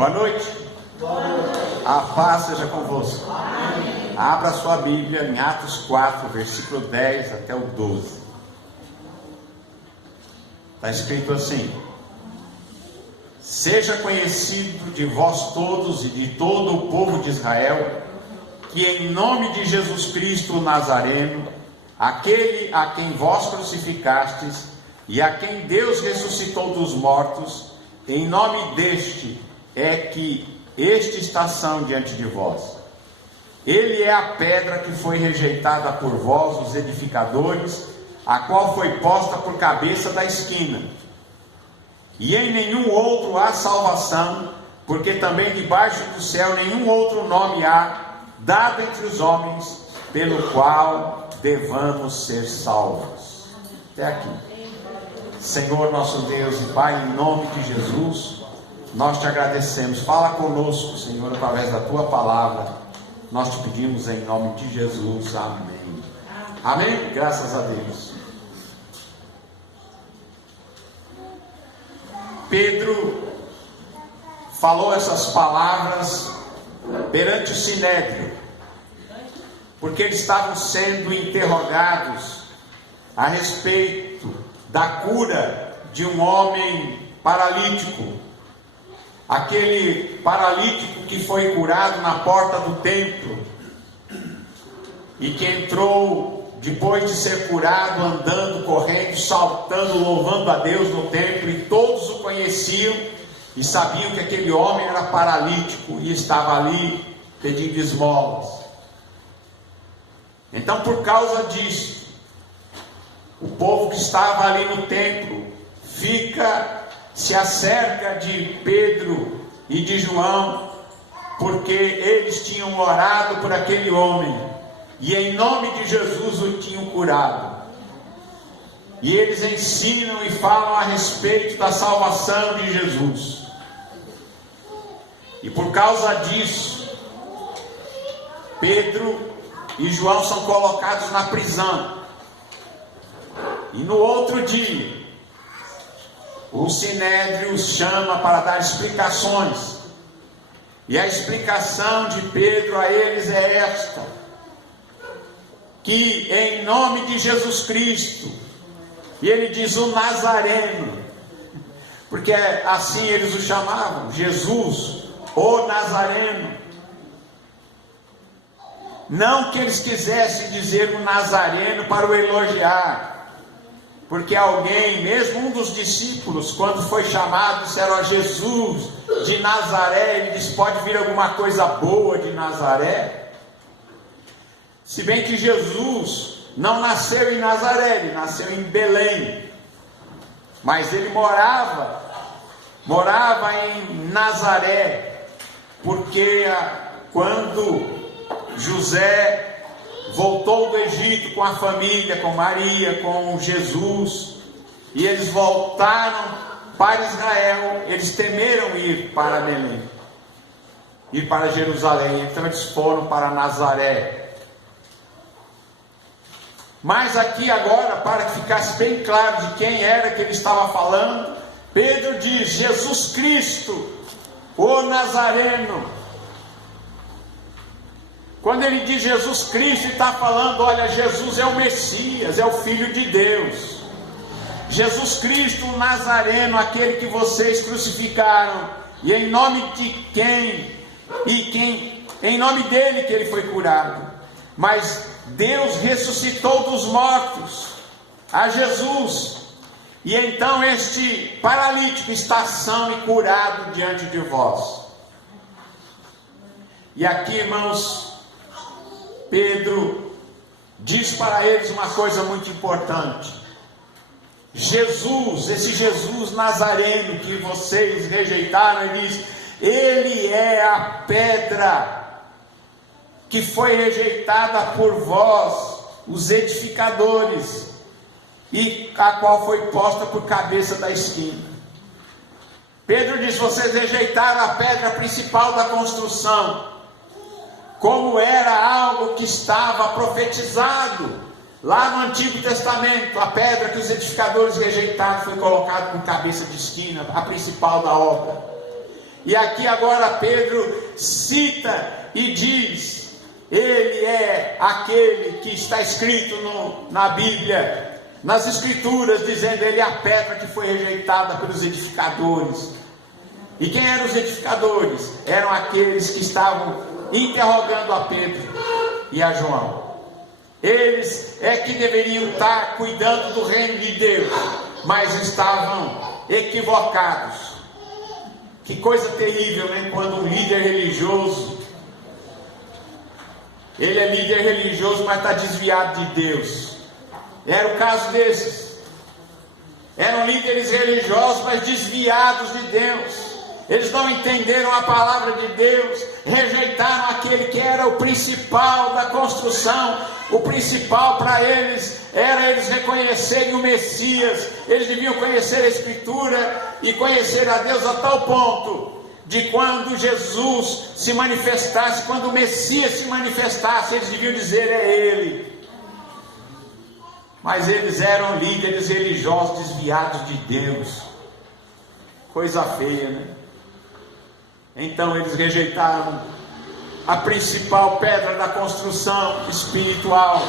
Boa noite. Boa noite. A paz seja convosco. Amém. Abra sua Bíblia em Atos 4, versículo 10 até o 12. Está escrito assim: seja conhecido de vós todos e de todo o povo de Israel, que em nome de Jesus Cristo o Nazareno, aquele a quem vós crucificastes e a quem Deus ressuscitou dos mortos, em nome deste é que este está são diante de vós. Ele é a pedra que foi rejeitada por vós, os edificadores, a qual foi posta por cabeça da esquina. E em nenhum outro há salvação, porque também debaixo do céu nenhum outro nome há, dado entre os homens, pelo qual devamos ser salvos. Até aqui. Senhor nosso Deus e Pai, em nome de Jesus, nós te agradecemos. Fala conosco, Senhor, através da tua palavra. Nós te pedimos em nome de Jesus. Amém. Amém? Graças a Deus. Pedro falou essas palavras perante o Sinédrio, porque eles estavam sendo interrogados a respeito da cura de um homem paralítico. Aquele paralítico que foi curado na porta do templo e que entrou depois de ser curado, andando, correndo, saltando, louvando a Deus no templo, e todos o conheciam e sabiam que aquele homem era paralítico e estava ali pedindo esmolas. Então, por causa disso, o povo que estava ali no templo se acerca de Pedro e de João, porque eles tinham orado por aquele homem e em nome de Jesus o tinham curado. E eles ensinam e falam a respeito da salvação de Jesus. E por causa disso, Pedro e João são colocados na prisão. E no outro dia, o Sinédrio os chama para dar explicações. E a explicação de Pedro a eles é esta: que em nome de Jesus Cristo, e ele diz o Nazareno, porque assim eles o chamavam, Jesus, o Nazareno. Não que eles quisessem dizer o Nazareno para o elogiar, porque alguém, mesmo um dos discípulos, quando foi chamado, disseram a Jesus de Nazaré, ele disse: pode vir alguma coisa boa de Nazaré? Se bem que Jesus não nasceu em Nazaré, ele nasceu em Belém, mas ele morava em Nazaré, porque quando José voltou do Egito com a família, com Maria, com Jesus, e eles voltaram para Israel, eles temeram ir para Belém, ir para Jerusalém, então eles foram para Nazaré. Mas aqui agora, para que ficasse bem claro de quem era que ele estava falando, Pedro diz: Jesus Cristo, o Nazareno. Quando ele diz Jesus Cristo, ele está falando: olha, Jesus é o Messias, é o Filho de Deus. Jesus Cristo, o Nazareno, aquele que vocês crucificaram, e em nome de em nome dele que ele foi curado. Mas Deus ressuscitou dos mortos a Jesus, e então este paralítico está são e curado diante de vós. E aqui, irmãos, Pedro diz para eles uma coisa muito importante: Jesus, esse Jesus Nazareno que vocês rejeitaram, ele diz, ele é a pedra que foi rejeitada por vós, os edificadores, e a qual foi posta por cabeça da esquina. Pedro diz: vocês rejeitaram a pedra principal da construção, como era algo que estava profetizado lá no Antigo Testamento. A pedra que os edificadores rejeitaram foi colocada por cabeça de esquina, a principal da obra. E aqui agora Pedro cita e diz: ele é aquele que está escrito na Bíblia, nas Escrituras, dizendo: ele é a pedra que foi rejeitada pelos edificadores. E quem eram os edificadores? Eram aqueles que estavam interrogando a Pedro e a João. Eles é que deveriam estar cuidando do reino de Deus, mas estavam equivocados. Que coisa terrível, né? Quando um líder religioso, ele é líder religioso, mas está desviado de Deus. Era o caso desses. Eram líderes religiosos, mas desviados de Deus. Eles não entenderam a palavra de Deus, rejeitaram aquele que era o principal da construção. O principal para eles era eles reconhecerem o Messias. Eles deviam conhecer a Escritura e conhecer a Deus a tal ponto de quando Jesus se manifestasse, quando o Messias se manifestasse, eles deviam dizer: é Ele. Mas eles eram líderes religiosos desviados de Deus. Coisa feia, né? Então eles rejeitaram a principal pedra da construção espiritual,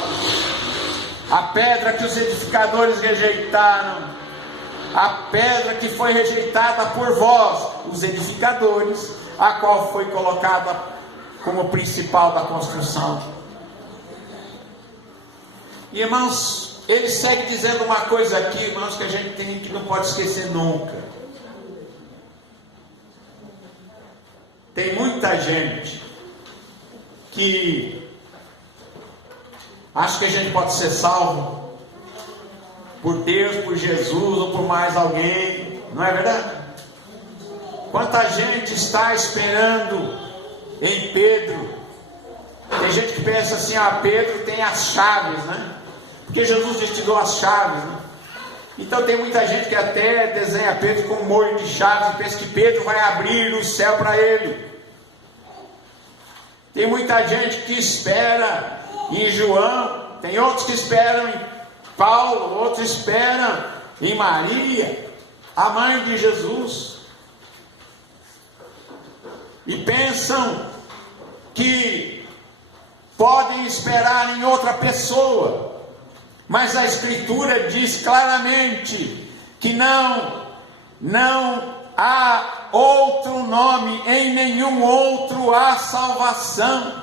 a pedra que os edificadores rejeitaram, a pedra que foi rejeitada por vós, os edificadores, a qual foi colocada como principal da construção. E, irmãos, ele segue dizendo uma coisa aqui, irmãos, que a gente que não pode esquecer nunca. Tem muita gente que acha que a gente pode ser salvo por Deus, por Jesus ou por mais alguém, não é verdade? Quanta gente está esperando em Pedro. Tem gente que pensa assim: Pedro tem as chaves, né? Porque Jesus destinou as chaves, né? Então tem muita gente que até desenha Pedro com um molho de chaves e pensa que Pedro vai abrir o céu para ele. Tem muita gente que espera em João, tem outros que esperam em Paulo, outros esperam em Maria, a mãe de Jesus, e pensam que podem esperar em outra pessoa. Mas a Escritura diz claramente que não há outro nome, em nenhum outro há salvação.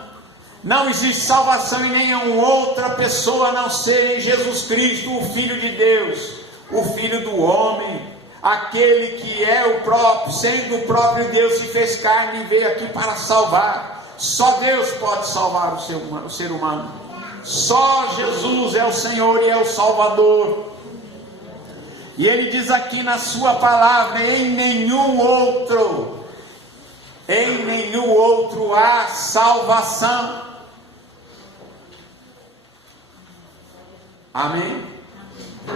Não existe salvação em nenhuma outra pessoa a não ser em Jesus Cristo, o Filho de Deus, o Filho do homem, aquele que é o próprio, sendo o próprio Deus, se fez carne e veio aqui para salvar. Só Deus pode salvar o ser humano. Só Jesus é o Senhor e é o Salvador. E ele diz aqui na sua palavra: em nenhum outro há salvação. Amém?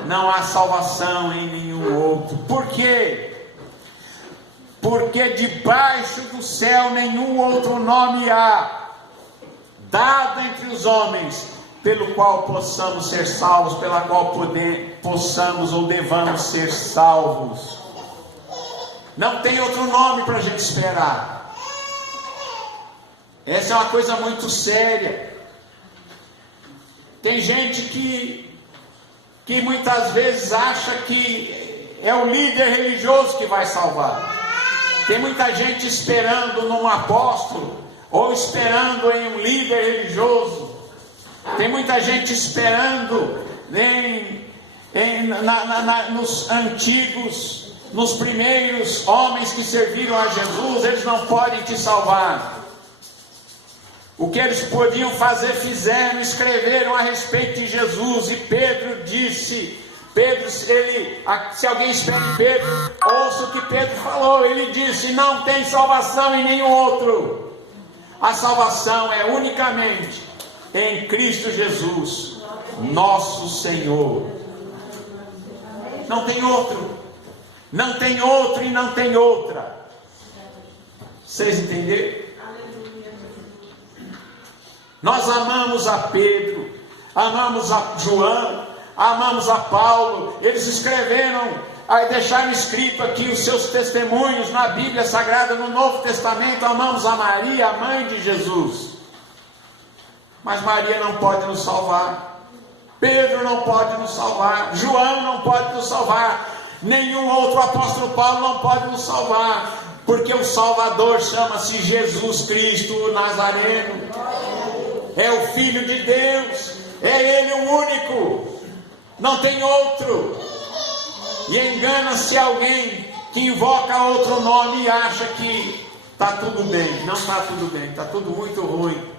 Não há salvação em nenhum outro. Por quê? Porque debaixo do céu nenhum outro nome há dado entre os homens, pelo qual possamos ser salvos, pela qual possamos ou devamos ser salvos. Não tem outro nome para a gente esperar. Essa é uma coisa muito séria. Tem gente que muitas vezes acha que é o líder religioso que vai salvar. Tem muita gente esperando num apóstolo, ou esperando em um líder religioso. Tem muita gente esperando nos antigos, nos primeiros homens que serviram a Jesus. Eles não podem te salvar. O que eles podiam fazer, fizeram, escreveram a respeito de Jesus. E Pedro disse, se alguém espera em Pedro, ouça o que Pedro falou. Ele disse: não tem salvação em nenhum outro. A salvação é unicamente em Cristo Jesus, nosso Senhor. Não tem outro. Não tem outro e não tem outra. Vocês entenderam? Nós amamos a Pedro, amamos a João, amamos a Paulo. Eles escreveram Aí deixaram escrito aqui os seus testemunhos na Bíblia Sagrada, no Novo Testamento. Amamos a Maria, a mãe de Jesus. Mas Maria não pode nos salvar. Pedro não pode nos salvar. João não pode nos salvar. Nenhum outro apóstolo Paulo não pode nos salvar. Porque o Salvador chama-se Jesus Cristo o Nazareno. É o Filho de Deus. É Ele o único. Não tem outro. E engana-se alguém que invoca outro nome e acha que está tudo bem. Não está tudo bem, está tudo muito ruim.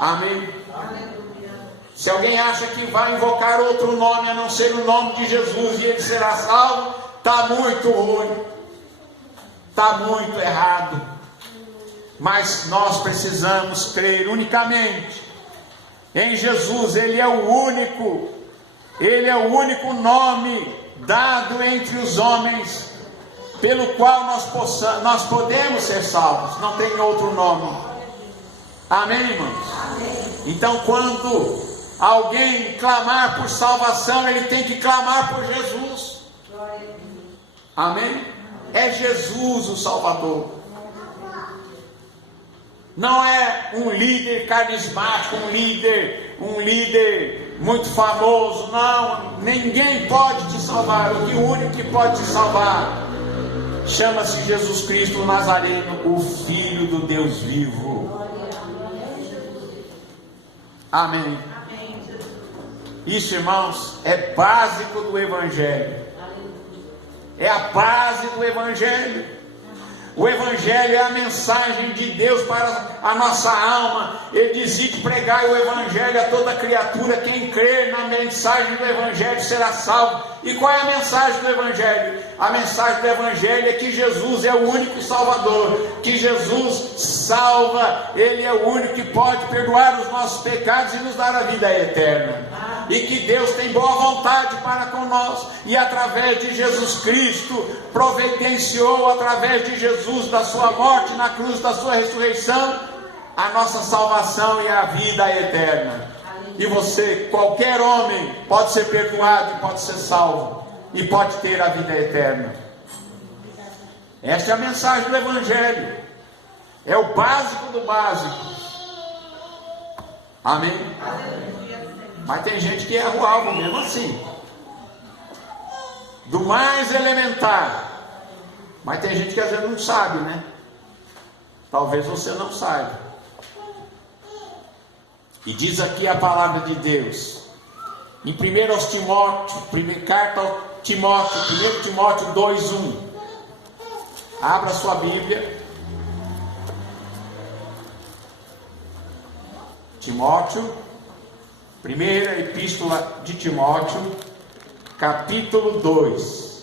Amém? Se alguém acha que vai invocar outro nome a não ser o nome de Jesus e ele será salvo, está muito ruim. Está muito errado. Mas nós precisamos crer unicamente em Jesus. Ele é o único. Ele é o único nome dado entre os homens pelo qual nós podemos ser salvos. Não tem outro nome. Amém, irmãos? Amém. Então, quando alguém clamar por salvação, ele tem que clamar por Jesus. Amém? É Jesus o Salvador. Não é um líder carismático, um líder muito famoso. Não, ninguém pode te salvar. O único que pode te salvar chama-se Jesus Cristo o Nazareno, o Filho do Deus vivo. Amém. Isso, irmãos, é básico do Evangelho. É a base do Evangelho. O Evangelho é a mensagem de Deus para a nossa alma. Ele dizia que pregai o Evangelho a toda criatura. Quem crer na mensagem do Evangelho será salvo. E qual é a mensagem do Evangelho? A mensagem do Evangelho é que Jesus é o único Salvador. Que Jesus salva. Ele é o único que pode perdoar os nossos pecados e nos dar a vida eterna. E que Deus tem boa vontade para com nós, e através de Jesus Cristo, providenciou através de Jesus, da sua morte na cruz, da sua ressurreição, a nossa salvação e a vida eterna. E você, qualquer homem, pode ser perdoado e pode ser salvo, e pode ter a vida eterna. Esta é a mensagem do Evangelho, é o básico do básico. Amém? Mas tem gente que erra o alvo mesmo assim, do mais elementar. Mas tem gente que às vezes não sabe, né? Talvez você não saiba. E diz aqui a palavra de Deus, em 1 carta ao Timóteo, 1 Timóteo 2:1. Abra sua Bíblia. Timóteo, primeira epístola de Timóteo, capítulo 2.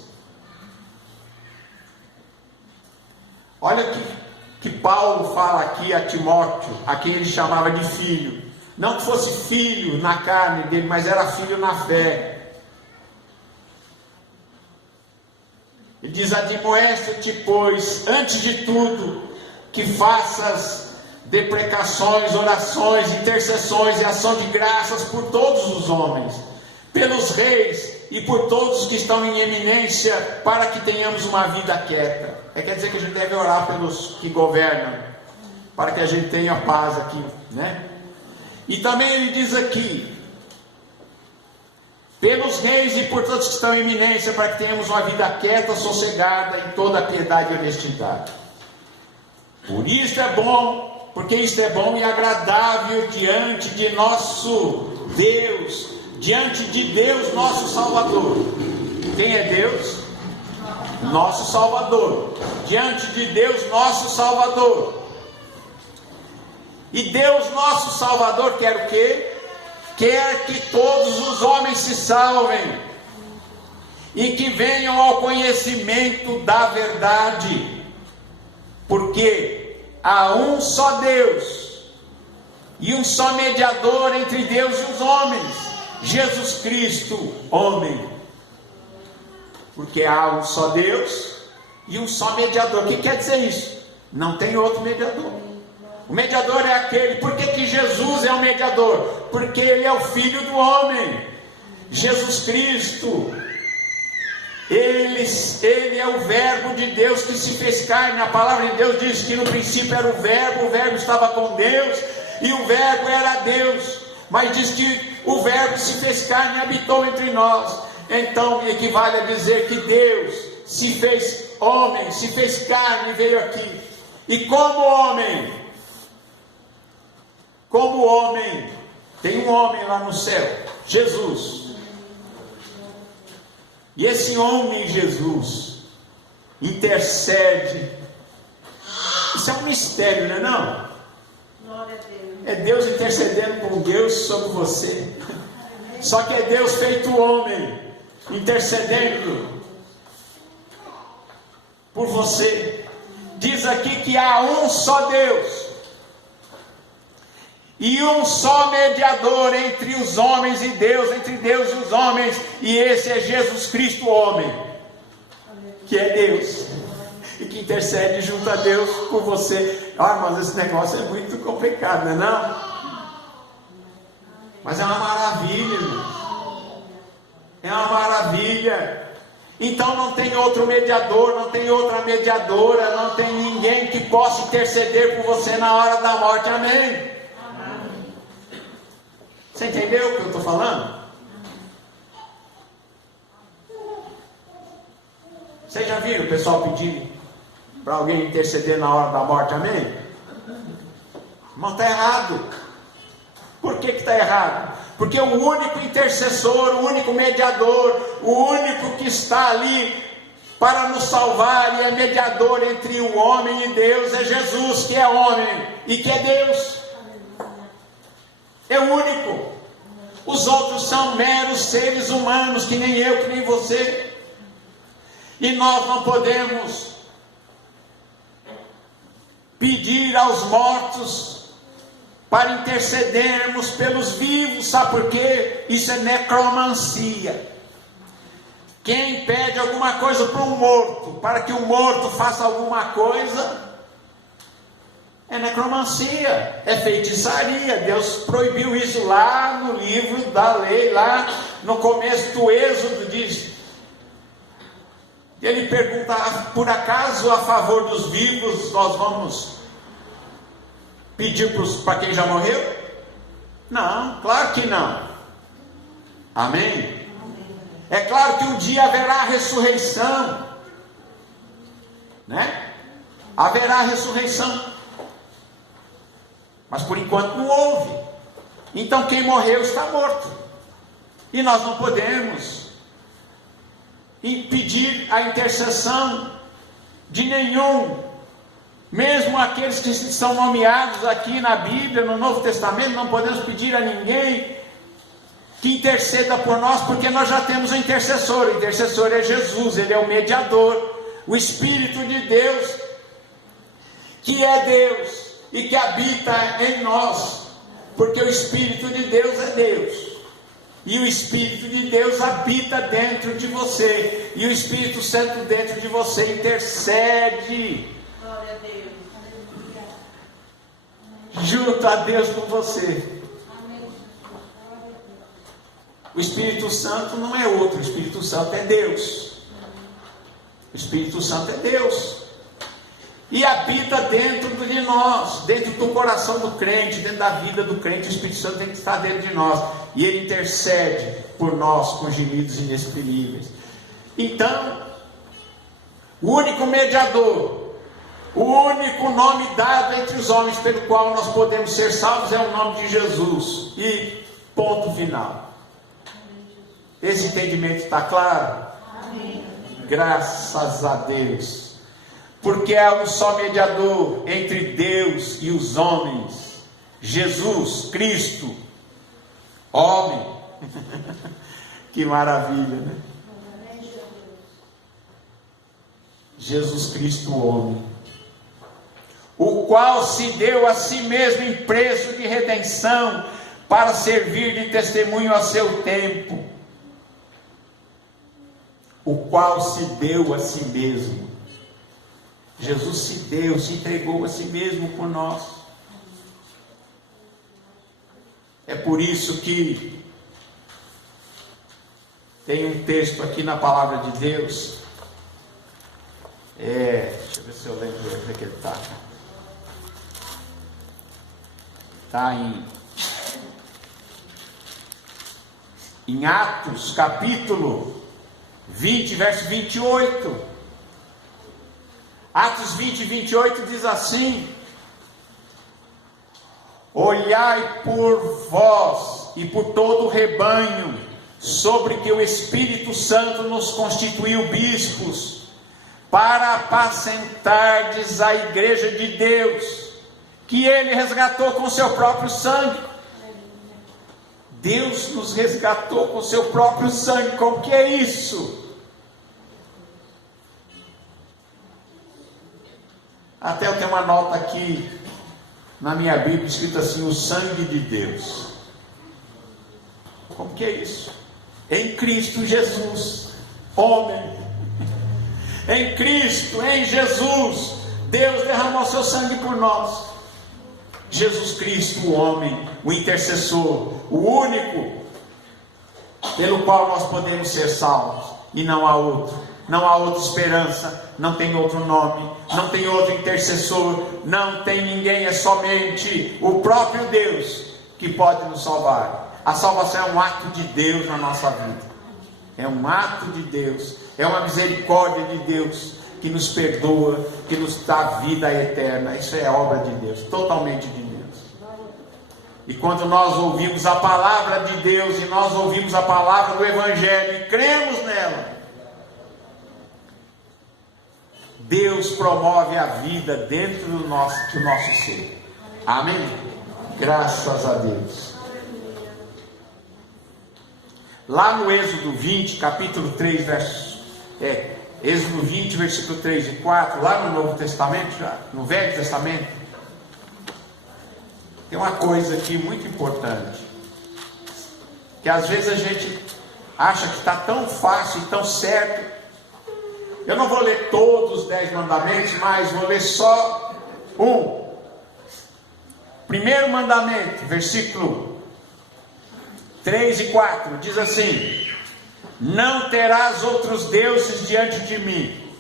Olha que Paulo fala aqui a Timóteo, a quem ele chamava de filho. Não que fosse filho na carne dele, mas era filho na fé. Ele diz: admoesta-te, pois, antes de tudo, que faças deprecações, orações, intercessões e ação de graças por todos os homens, pelos reis e por todos os que estão em eminência, para que tenhamos uma vida quieta. Quer dizer que a gente deve orar pelos que governam, para que a gente tenha paz aqui, né? E também ele diz aqui, pelos reis e por todos que estão em eminência, para que tenhamos uma vida quieta, sossegada, em toda a piedade e honestidade. Por isso é bom, porque isto é bom e agradável diante de nosso Deus, diante de Deus nosso Salvador. Quem é Deus? Nosso Salvador. Diante de Deus nosso Salvador. E Deus nosso Salvador quer o quê? Quer que todos os homens se salvem e que venham ao conhecimento da verdade. Porque há um só Deus e um só mediador entre Deus e os homens, Jesus Cristo, homem. Porque há um só Deus e um só mediador. O que quer dizer isso? Não tem outro mediador. O mediador é aquele. Por que Jesus é o mediador? Porque ele é o Filho do homem. Jesus Cristo, Ele é o verbo de Deus que se fez carne. A palavra de Deus diz que no princípio era o verbo estava com Deus, e o verbo era Deus. Mas diz que o verbo se fez carne e habitou entre nós. Então equivale a dizer que Deus se fez homem, se fez carne e veio aqui. E como homem, tem um homem lá no céu, Jesus. E esse homem Jesus intercede. Isso é um mistério, não é não? Glória a Deus. É Deus intercedendo com Deus sobre você. Só que é Deus feito homem, intercedendo por você. Diz aqui que há um só Deus e um só mediador entre os homens e Deus, entre Deus e os homens, e esse é Jesus Cristo, homem, que é Deus, e que intercede junto a Deus por você. Mas esse negócio é muito complicado, não é não? Mas é uma maravilha, irmão. É uma maravilha. Então não tem outro mediador, não tem outra mediadora, não tem ninguém que possa interceder por você na hora da morte. Amém? Você entendeu o que eu estou falando? Vocês já viram o pessoal pedindo para alguém interceder na hora da morte? Amém? Mas está errado. Por que está errado? Porque o único intercessor, o único mediador, o único que está ali para nos salvar e é mediador entre o homem e Deus é Jesus, que é homem e que é Deus. É o único. Os outros são meros seres humanos, que nem eu, que nem você. E nós não podemos pedir aos mortos para intercedermos pelos vivos. Sabe por quê? Isso é necromancia. Quem pede alguma coisa para um morto, para que o morto faça alguma coisa, é necromancia, é feitiçaria. Deus proibiu isso lá no livro da lei, lá no começo do Êxodo, diz. Ele pergunta: por acaso a favor dos vivos nós vamos pedir para quem já morreu? Não, claro que não. Amém? É claro que um dia haverá ressurreição, né? Haverá ressurreição. Mas por enquanto não houve. Então quem morreu está morto. E nós não podemos impedir a intercessão de nenhum, mesmo aqueles que são nomeados aqui na Bíblia, no Novo Testamento. Não podemos pedir a ninguém que interceda por nós, porque nós já temos um intercessor. O intercessor é Jesus, ele é o mediador, o Espírito de Deus, que é Deus e que habita em nós, porque o Espírito de Deus é Deus, e o Espírito de Deus habita dentro de você, e o Espírito Santo dentro de você intercede junto a Deus com você. O Espírito Santo não é outro, o Espírito Santo é Deus. O Espírito Santo é Deus. E habita dentro de nós, dentro do coração do crente, dentro da vida do crente. O Espírito Santo tem que estar dentro de nós. E ele intercede por nós com gemidos inexprimíveis. Então, o único mediador, o único nome dado entre os homens pelo qual nós podemos ser salvos é o nome de Jesus. E ponto final. Esse entendimento está claro? Amém. Graças a Deus. Porque há um só mediador entre Deus e os homens, Jesus Cristo, homem. Que maravilha, né? Jesus Cristo, homem, o qual se deu a si mesmo em preço de redenção, para servir de testemunho a seu tempo. O qual se deu a si mesmo. Jesus se deu, se entregou a si mesmo por nós. É por isso que Tem um texto aqui na palavra de Deus. Deixa eu ver se eu lembro onde é que ele está. Está em Atos, capítulo 20, verso 28. Atos 20, 28 diz assim: olhai por vós e por todo o rebanho, sobre que o Espírito Santo nos constituiu bispos, para apacentardes a igreja de Deus, que Ele resgatou com seu próprio sangue. Deus nos resgatou com seu próprio sangue. Como que é isso? Até eu tenho uma nota aqui na minha Bíblia escrito assim: o sangue de Deus. Como que é isso? Em Cristo Jesus, homem. Em Cristo, em Jesus, Deus derramou seu sangue por nós. Jesus Cristo, o homem, o intercessor, o único pelo qual nós podemos ser salvos, e não há outro. Não há outra esperança, não tem outro nome, não tem outro intercessor, não tem ninguém, é somente o próprio Deus que pode nos salvar. A salvação é um ato de Deus na nossa vida. É um ato de Deus, é uma misericórdia de Deus que nos perdoa, que nos dá vida eterna. Isso é obra de Deus, totalmente de Deus. E quando nós ouvimos a palavra de Deus e nós ouvimos a palavra do Evangelho e cremos nela, Deus promove a vida dentro do nosso ser. Amém? Graças a Deus. Lá no Êxodo 20, capítulo 3, Êxodo 20, versículo 3 e 4, lá no Novo Testamento, no Velho Testamento, tem uma coisa aqui muito importante, que às vezes a gente acha que está tão fácil e tão certo. Eu não vou ler todos os 10 mandamentos, mas vou ler só um. Primeiro mandamento, versículo 3 e 4, diz assim: não terás outros deuses diante de mim.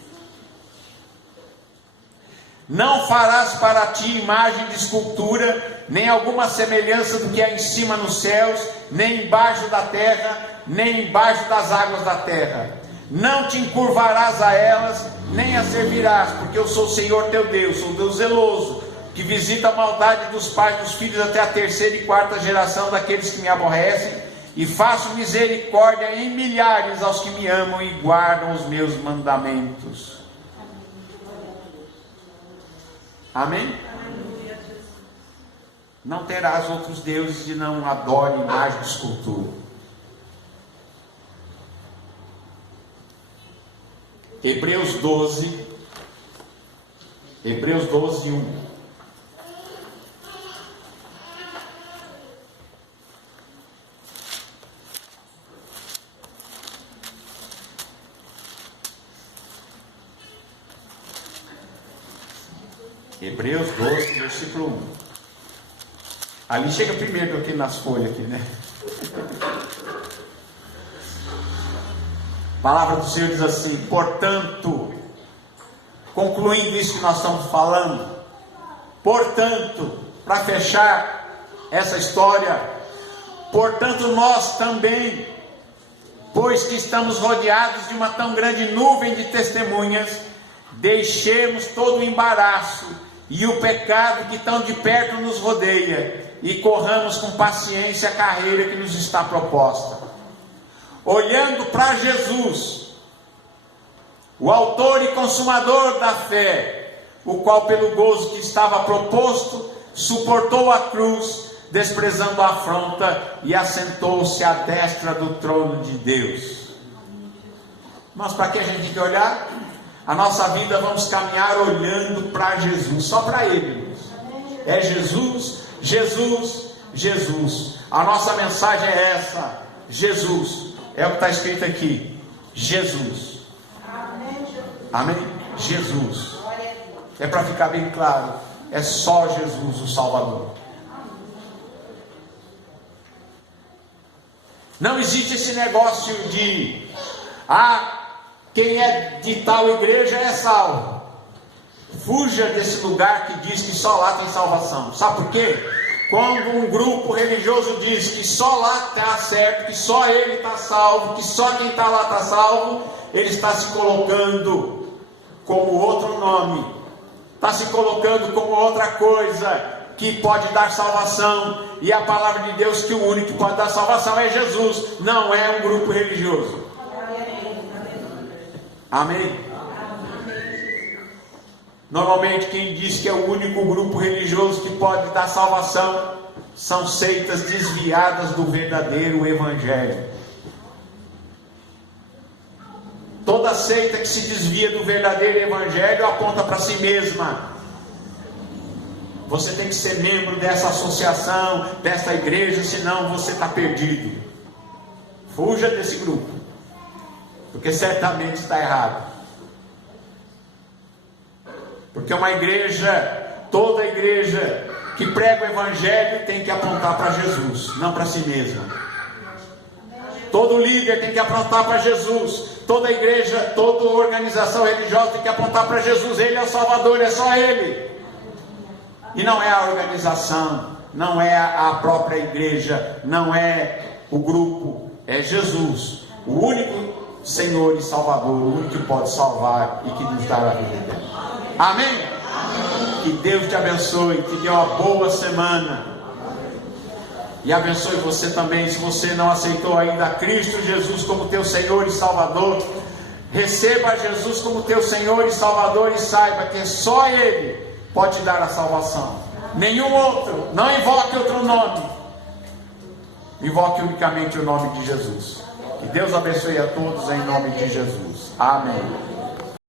Não farás para ti imagem de escultura, nem alguma semelhança do que há em cima nos céus, nem embaixo da terra, nem embaixo das águas da terra. Não te encurvarás a elas, nem as servirás, porque eu sou o Senhor teu Deus, sou Deus zeloso, que visita a maldade dos pais dos filhos até a 3ª e 4ª geração daqueles que me aborrecem, e faço misericórdia em milhares aos que me amam e guardam os meus mandamentos. Amém? Não terás outros deuses e não adore imagem de escultura. Hebreus 12, 1. Hebreus 12, versículo 1. Ali chega primeiro aqui nas folhas aqui, né? A palavra do Senhor diz assim: portanto, concluindo isso que nós estamos falando, portanto, para fechar essa história, portanto nós também, pois que estamos rodeados de uma tão grande nuvem de testemunhas, deixemos todo o embaraço e o pecado que tão de perto nos rodeia, e corramos com paciência a carreira que nos está proposta, olhando para Jesus, o autor e consumador da fé, o qual pelo gozo que estava proposto, suportou a cruz, desprezando a afronta, e assentou-se à destra do trono de Deus. Mas para que a gente tem que olhar? A nossa vida vamos caminhar olhando para Jesus, só para Ele. É Jesus, Jesus, Jesus. A nossa mensagem é essa: Jesus. É o que está escrito aqui: Jesus. Amém? Jesus. É para ficar bem claro: é só Jesus o Salvador. Não existe esse negócio de quem é de tal igreja é salvo. Fuja desse lugar que diz que só lá tem salvação. Sabe por quê? Quando um grupo religioso diz que só lá está certo, que só ele está salvo, que só quem está lá está salvo, ele está se colocando como outro nome, está se colocando como outra coisa que pode dar salvação. E a palavra de Deus que o único que pode dar salvação é Jesus, não é um grupo religioso. Amém? Normalmente quem diz que é o único grupo religioso que pode dar salvação são seitas desviadas do verdadeiro evangelho. Toda seita que se desvia do verdadeiro evangelho aponta para si mesma. Você tem que ser membro dessa associação, desta igreja, senão você está perdido. Fuja desse grupo, porque certamente está errado. Porque uma igreja, toda igreja que prega o evangelho tem que apontar para Jesus, não para si mesma. Todo líder tem que apontar para Jesus. Toda igreja, toda organização religiosa tem que apontar para Jesus. Ele é o Salvador, é só Ele. E não é a organização, não é a própria igreja, não é o grupo, é Jesus, o único Senhor e Salvador, o único que pode salvar e que nos dá a vida. Amém? Que Deus te abençoe, te dê uma boa semana. E abençoe você também. Se você não aceitou ainda Cristo Jesus como teu Senhor e Salvador, receba Jesus como teu Senhor e Salvador e saiba que só Ele pode te dar a salvação. Nenhum outro. Não invoque outro nome. Invoque unicamente o nome de Jesus. Que Deus abençoe a todos em nome de Jesus. Amém.